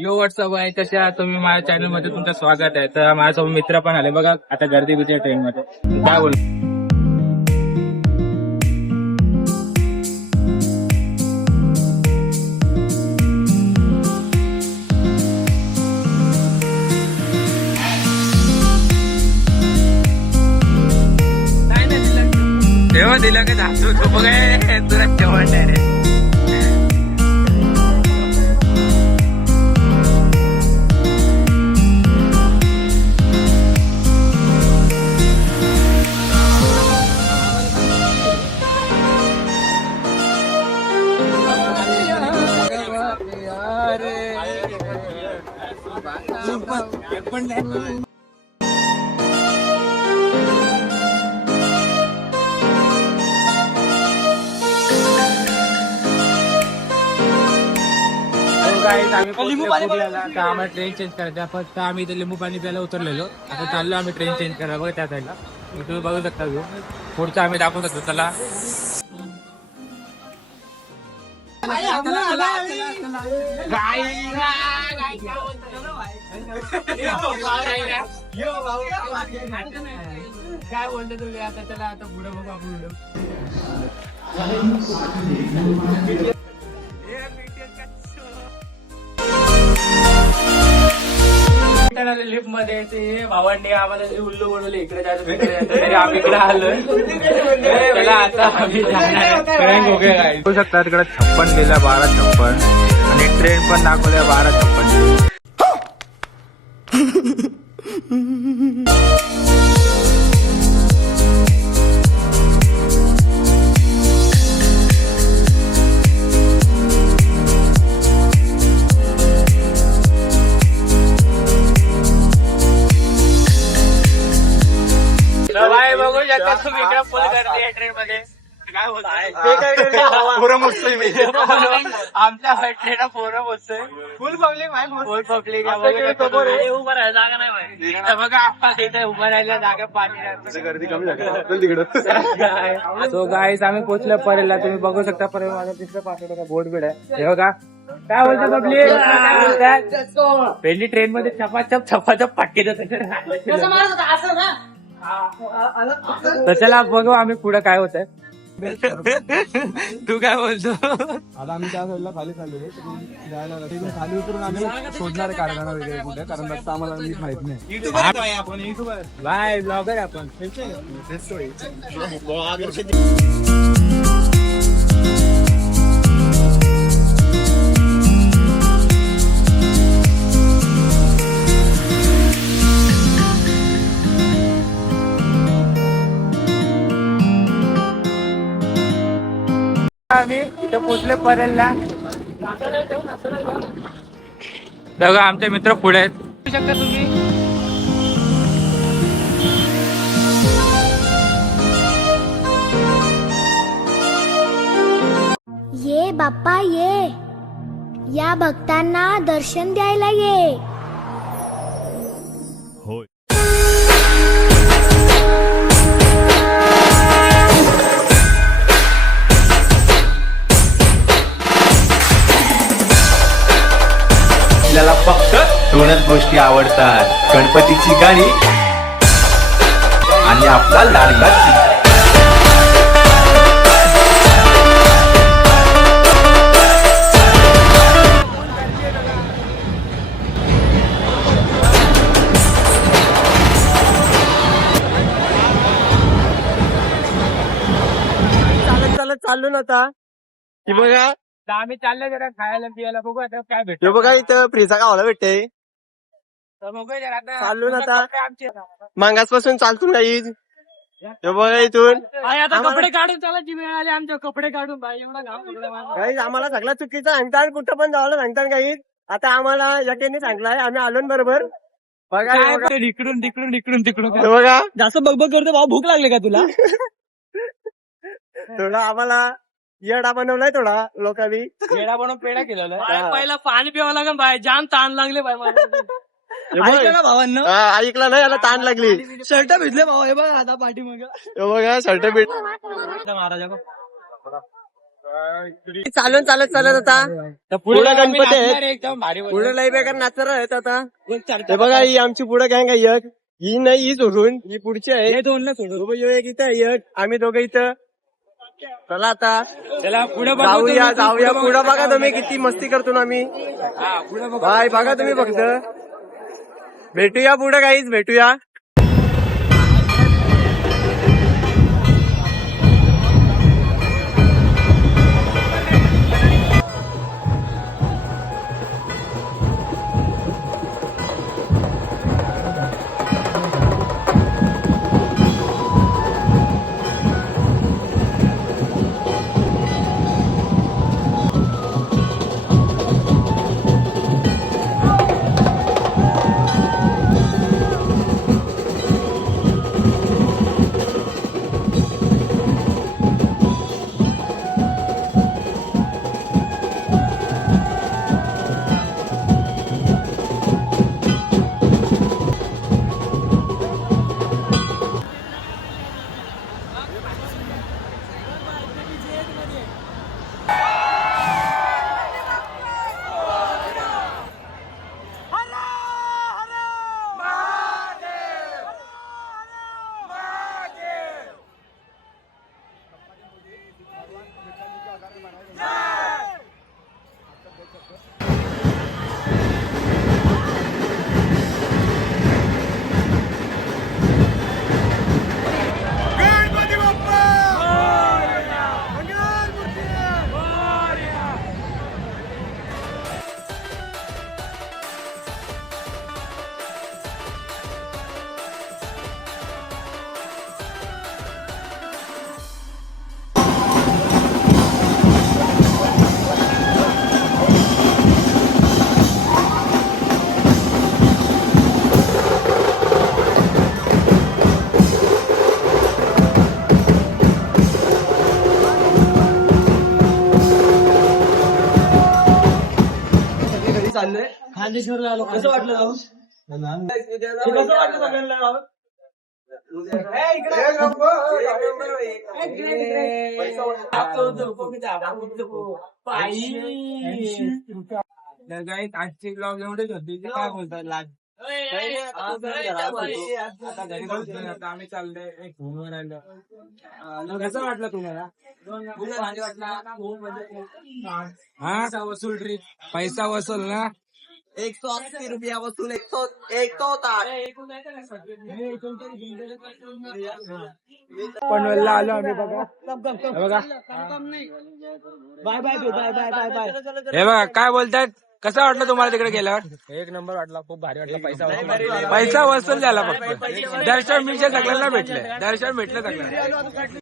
यो WhatsApp आहे कसे आहात तुम्ही माझ्या चॅनल मध्ये तुमचं स्वागत आहे. तर माझ्यासोबत मित्र पण आले बघा आता गर्दी बिती ट्रेन मध्ये काय बोल तेव्हा दिलं का जातो तो बघा तुला जेवण नाही रे. आम्हाला ट्रेन चेंज करायचं फक्त आम्ही इथे लिंबू पाणी प्यायला उतरलेलो. आता चाललो आम्ही ट्रेन चेंज करायला बघा त्या साईडला. तुम्ही बघू शकता व्ह्यू पुढचा आम्ही दाखवू शकतो. चला काय बोलतो तुम्ही आता चला आता पुढे बघू आपण लिफ्ट मध्ये ते भावांनी आम्हाला उल्लू बनवले इकडे जायचं आम्ही इकडे आलोय. त्याला आता आम्ही बघू शकता तिकडे 56 गेल्या 12:56 आणि ट्रेन पण दाखवल्या 12:56. बघू शकता तुम्ही इकडे फुल गर्दी आहे ट्रेन मध्ये. काय बोलताय फोरम होतोय मी आमच्या ट्रेन फोरम होतोय. फुल पब्लिक फुल पब्लिक उभं राहायला जागा नाही माहिती बघा. आपण इथे उभं राहायला जागा पाणी गर्दी कमी झाली तिकडं. सो गाईस आम्ही पोहोचलो परेलला. तुम्ही बघू शकता परेल माझा तिसरं पाठवलं बोर्ड बीड आहे हे बघा. काय बोलतो पब्लिक पहिली ट्रेन मध्ये छपाछप पाठी तर चला बघू आम्ही पुढे काय होत आहे. तू काय बोलतो. आता आम्ही त्या साईडला खाली चाललो जायला खाली उतरून आम्ही शोधणार कारखाना वगैरे कुठे कारण रस्ता आम्हाला नीट माहित नाही. आपण युट्यूबर बाय ब्लॉगर आपण आम्ही इथं पोचले परेलला. बघा आमचे मित्र पुढे आहेत बघू शकता तुम्ही. ये बाप्पा ये या भक्तांना दर्शन द्यायला ये. आपल्याला फक्त दोनच गोष्टी आवडतात गणपतीची गाणी आणि आपला लाडका चालत चाललो ना आता की बघा. आम्ही चाललो जरा खायला पियाला बघू आता काय भेटतो. बघा इथं फ्रीचा गावाला भेटते. बघू जरा आता चाललो ना आता आमचे मागासपासून चालतून काही बघा इथून आता कपडे काढून चालायची वेळ आली आमचे कपडे काढून बाई एवढा घाम काही आम्हाला सगळं चुकीचं सांगतात. कुठं पण जावं सांगतात काही. आता आम्हाला एकट्याने सांगलाय आम्ही आलो बरोबर. बघा इकडून तिकडून इकडून तिकडून बघा जास्त बघबग करतो भाऊ. भूक लागली का तुला. थोडा आम्हाला येडा बनवलाय थोडा लोकांनी. पेढा बनवून पेढा केलेला पहिला पाणी प्यावं लागेल बाय. जाम ताण लागले बाय मला. ऐकलं ना भावांनो. ऐकलं नाही याला ताण लागली. शर्ट भिजले भाऊ हे बघा आता पाठी मग बघा शर्ट भेट महाराजा चालून चालत चालत आता पुढे गणपती आहेत. पुढे लई बेकार नाचर आहेत आता. हे बघा ही आमची पुढे गँग आहे एक. ही नाही ही सोडून ही पुढची आहे. दोनला सोडून एक इथं आहे एक. आम्ही दोघं इथं. चला आता जाऊया जाऊया पुढे बघा तुम्ही किती मस्ती करतो ना आम्ही. बाय बघा तुम्ही फक्त. भेटूया पुढे काहीच भेटूया. खांदेश्वरला आलो. कसं वाटलं जाऊन? कसं वाटलं सगळ्यांना? आजची ब्लॉग एवढेच होती. काय बोलतात लाज आता घरी बसलोय. आता आम्ही चाललोय फोनवर आलो. कसं वाटलं तुम्हाला? हा वसूल ट्रिप. पैसा वसूल ना. 180 रुपया वसूल. 100 पनवेलला आलो आम्ही. बघा बघा bye bye bye bye bye bye. हे बघा काय बोलतात. कसं वाटलं तुम्हाला तिकडे गेल्यावर? एक नंबर वाटला. खूप भारी वाटलं. पैसा वसूल झाला. फक्त दर्शन मिशन सगळ्यांना भेटले. दर्शन भेटलं सगळ्यांना.